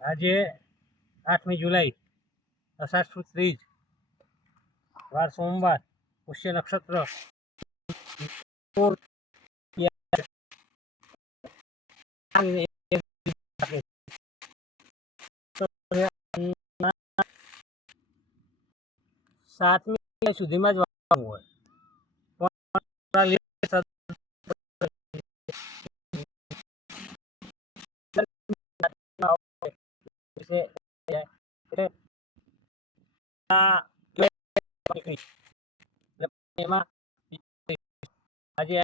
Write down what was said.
આજે આઠમી જુલાઈ અષાઢ ત્રીજ વાર સોમવાર પુષ્ય નક્ષત્ર. સાતમી સુધીમાં જ વાવવાનું હોય. આ એટલે એમાં આજે